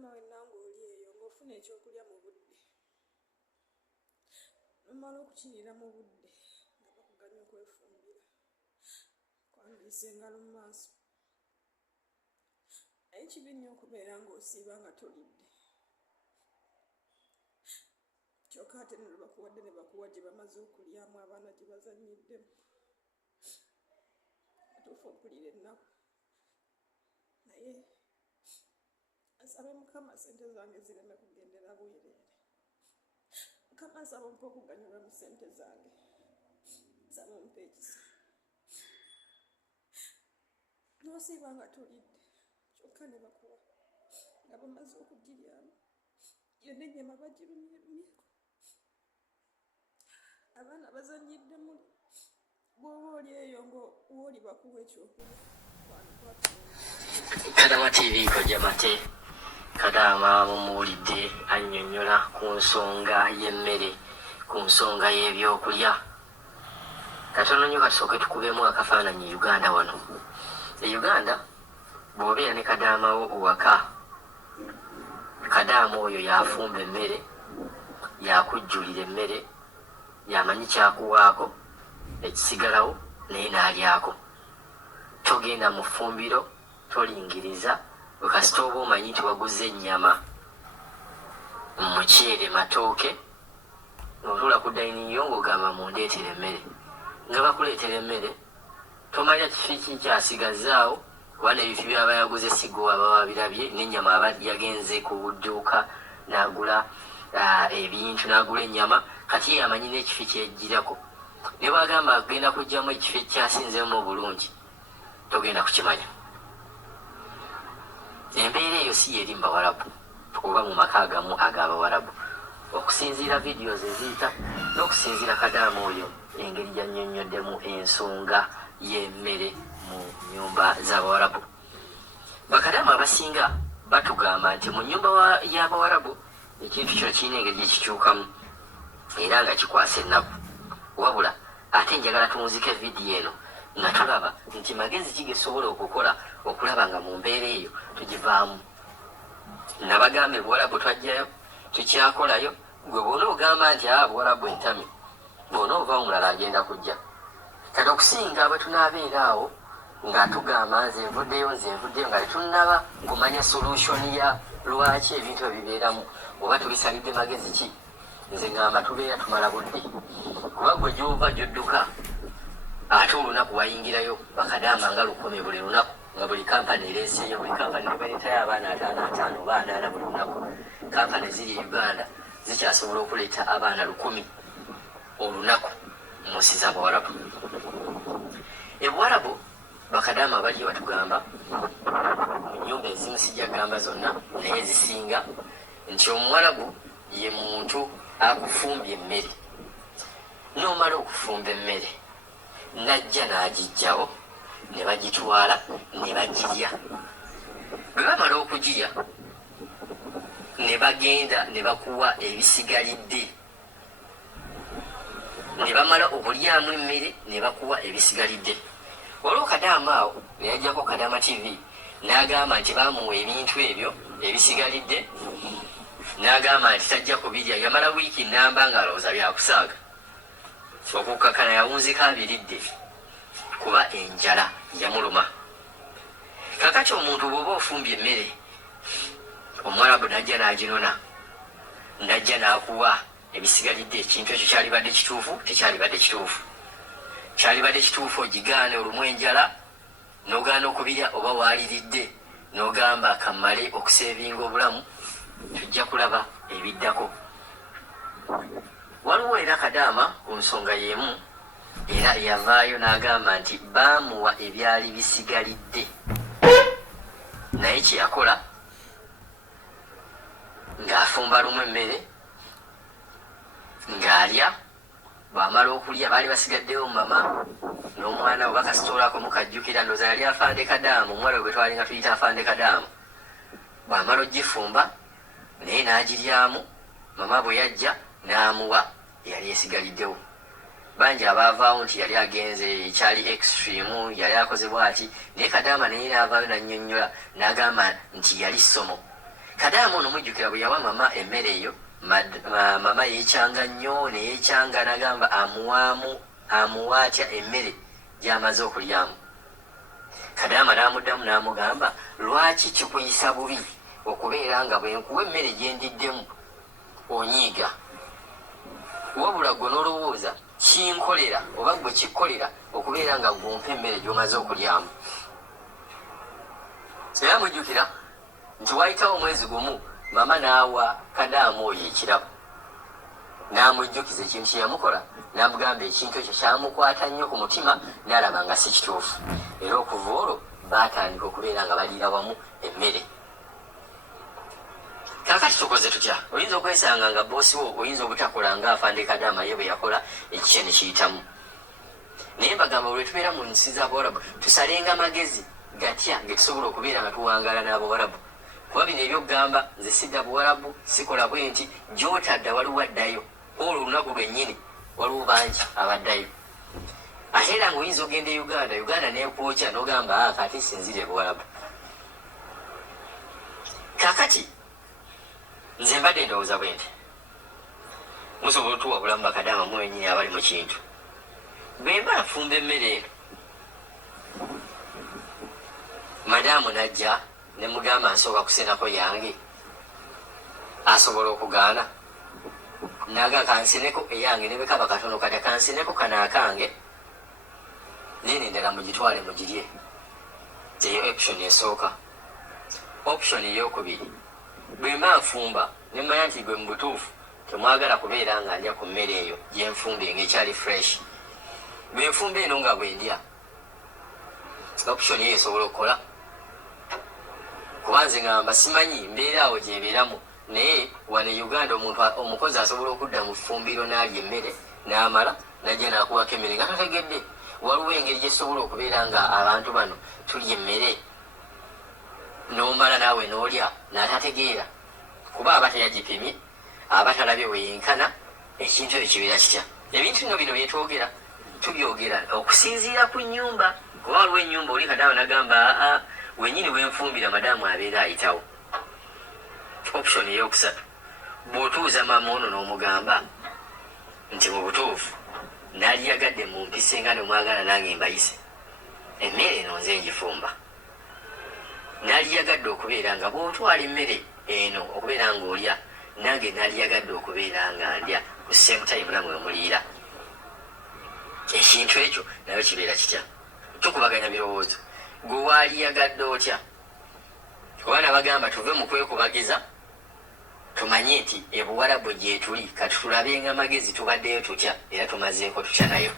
Kadaama wennanga oli eyo ng'ofuna ekyokulya mu budde nomala okukinyira mu budde nga bakuganya okwefumbira kwandiisa engalo mu maaso naye kibi nnyo okubeera ng'osiiba nga tolidde kyokka ate ne bakuwadde ne bakuwa gye bamaze okulyamu abaana gye bazannyiddemu atuufu ompulira ennaku naye asabe Mukama ssente zange zireme kugendera bwereere. Mukama asaba ompe okuganyulwa mu ssente zange, nsaba ompe ekisa. N'osiiba nga tolidde kyokka ne bakuwa nga bamaze okugiryamu yonna ennyama bagirumyerumyeko. Abaana bazannyidde muli bw'oba oli eyo ng'oli bakuwa ekyokulya Kadaama TV kojja mate. Kadaama mumuwulidde annyonnyola ku nsonga y'emmere, ku nsonga y'ebyokulya. Katono nnyo katusooke tukubemu akafaananyi Uganda wano. Uganda bw'obeera ne Kadaama wo ewaka, Kadaama oyo y'afumba emmere, y'akujjulira emmere, y'amanyi kyakuwaako, ekisigalawo naye n'alyako. Togenda mu ffumbiro tolingiriza kasita oba omanyi nti waguze ennyama, muceere, matooke, n'otuula ku dayini yo ng'ogamba mundeetera emmere. Nga bakuleetera emmere tomanya kifi ki kyasigazaawo kuba n'ebifi byaba yaguze sigo aba wabirabye, n'ennyama aba yagenze ku dduuka n'agula ebintu, n'agula ennyama, kati ye amanyi n'ekifi kyejjirako. Ne bwagamba agenda kuggyamu ekifi ekyasinzemu obulungi togenda kukimanya. Embeera eyo si yeri mu Bawarabu oba mu maka agamu ag'Abawarabu, okusinziira videos eziyita n'okusinziira Kadaama oyo engeri gy'annyonnyoddemu ensonga y'emmere mu nnyumba z'Abawarabu. Bakadaama abasinga batugamba nti mu nnyumba y'Abawarabu ekintu kino kirina engeri gye kikyukamu era nga kikwasa ennaku. Wabula ate njagala tunzike vidiyo eno nga tulaba nti magezi ki gesobola okukola okulaba nga mu mbeera eyo tugivaamu. Nabagamba Buwarabu twajjayo tukyakolayo, gwe bw'ona ogamba nti Buwarabu entami, bw'ona ova omulala agenda kujja. Kati okusinga bwe tunaabeera awo nga tugamba nze nvuddeyo nga tetunnaba kumanya solution ya lwaki ebintu ebibeeramu oba tubisalidde magezi ki, nze ngamba tubeera tumala budde. Kuba gwe gy'ova gy'odduka ate olunaku wayingirayo Bakadaama nga 10 buli lunaku, nga buli kampani ereeseyo, buli kampani nebareetayo abaana 5 oba 40 buli lunaku. Kampani ziri e Uganda zikyasobola okuleeta abaana 10 olunaku mu nsi z'Abawarabu. Ebuwarabu Bakadaama baliyo batugamba mu nnyumba ezimu, sijagamba zonna naye ezisinga, nti Omuwarabu ye muntu akufumbya emmere. N'omala okufumba emmere najja n'agiggyawo ne bagitwala ne bagirya. Bwe bamala okugirya ne bagenda ne bakuwa ebisigalidde. Ne bamala okulyamu emmere ne bakuwa ebisigalidde. Olwo Kadaama awo ne yajjako Kadaama TV n'agamba nti baamuwa ebintu ebyo ebisigalidde, n'agamba nti tajja kubirya. Yamala wiiki nnamba ng'alowooza byakusaaga. Okukkakana yawunzika abiridde kuba enjala yamuluma. Kakati omuntu bw'oba ofumbye emmere, Omwarabu najja n'aginona, najja n'akuwa ebisigalidde, ekintu ekyo kyalibadde kituufu tekyalibadde kituufu. Kyalibadde kituufu ogigaane olumu enjala n'ogaana okubirya, oba waaliridde n'ogamba kammale okuseevinga obulamu, tujja kulaba ebiddako. Waliwo era Kadaama ku nsonga y'emu era yavaayo n'agamba nti baamuwa ebyali bisigalidde, naye kye yakola ng'afumba lumu emmere ng'alya. Bw'amala okulya baali basigaddeyo mama n'omwana we bakasitoolako mukajjukira, ndooza yali afande Kadaama, omuwala we twali nga tuyita afande Kadaama. Bw'amala ogifumba naye n'agiryamu, mama bwe yajja n'amuwa yali esigaliddewo. Bangi abaavaawo nti yali agenze ekyali extreme, yali akoze bw'ati, naye Kadaama naye n'avaayo n'annyonnyola n'agamba nti yali ssomo. Kadamu ono mujjukira bwe yawa mama emmere eyo, mama yeekyanga nnyo neyeekyanga n'agamba amuwa atya emmere gy'amaze okulyamu. Kadamu n'amuddamu n'amugamba, lwaki kikuyisa bubi okubeera nga bwe nkuwa emmere gye ndiddemu onyiiga, wabula gwe n'olowooza kinkolera oba gwe kikkolera okubeera nga gwompa emmere gy'omaze okulyamu. Era mujjukira nti wayitawo omwezi gumu mama n'awa Kadamu oyo ekirabo, n'amujjukiza ekintu kye yamukola, n'amugamba ekintu ekyo kyamukwata nnyo ku mutima, n'alaba nga si kituufu. Era okuva olwo baatandika okubeera nga baliira wamu emmere. Kaakati tukoze tutya? Oyinza okwesanga nga boosi wo oyinza obutakola nga afande Kadamu ye bwe yakola, ekikye ne kiyitamu. Naye mbagamba bwe tubeera mu nsi z'Abawarabu tusalenga magezi gatya ge tusobola okubeera nga tuwangaala n'Abawarabu. Kuba bino ebyokugamba nze sidda Buwarabu sikola bwe nti gy'otadda waliwo addayo, olwo olunaku lwennyini waliwo bangi abaddayo. Ate era ng'oyinza ogenda e Uganda n'ekwokya n'ogamba kati sinzire Buwarabu. Kaakati nze mbadde ndowooza bwe nti musobola otuwabulamu bakadaama mwenyini abali mu kintu. Bwe mba nfumba emmere eno, madamu najja ne mugamba nsooka kusenako yange, asobola okugaana? Naga kanseneko eyange ne bwe kaba katono kati kanseneko kano akange, nene endala mugitwale mugirye. Eyo option esooka. Option eyokubiri, bwe mba nfumba ne mmanya nti gwe mu butuufu temwagala kubeera nga ndya ku mmere eyo gye nfumbye ng'ekyali fresh, bwe nfumba eno nga bwe ndya, option eyo esobola okukola. Kuba nze ngamba simanyi mbeera awo gyebeeramu, naye wano e Uganda omukozi asobola okudda mu ffumbiro n'alya emmere n'amala najja n'akuwako emmere nga tategedde. Waliwo engeri gyesobola okubeera nga abantu bano tulya emmere n'omala naawe n'olya n'atategeera, kuba aba teyagipimye, aba talabye weyenkana, ekintu ekyo kibeera kitya. Ebintu bino byetwogera tubyogera okusinziira ku nnyumba, kuba waliwo ennyumba oli Kadamu n'agamba wennyini wenfumbira madamu abeera ayitawo. Option eyokusatu, bw'otuuza mama ono n'omugamba nti mu butuufu naliyagadde mu mpise nga nomwagala nange mbayise, emmere eno nze ngifumba. Naliyagadde okubeera nga bw'otwala emmere eno okubeera ng'olya, nange naliyagadde okubeera nga ndya ku same time namwe omuliira. Ekintu ekyo nayo kibeera kitya? Tukubaganya birowoozo. Gwe waaliyagadde otya? Abaana bagamba tuve mu kwekubagiza tumanye nti e Buwarabu gye tuli kati tulabenga magezi tubaddeyo tutya era tumazeeko tutya nayo.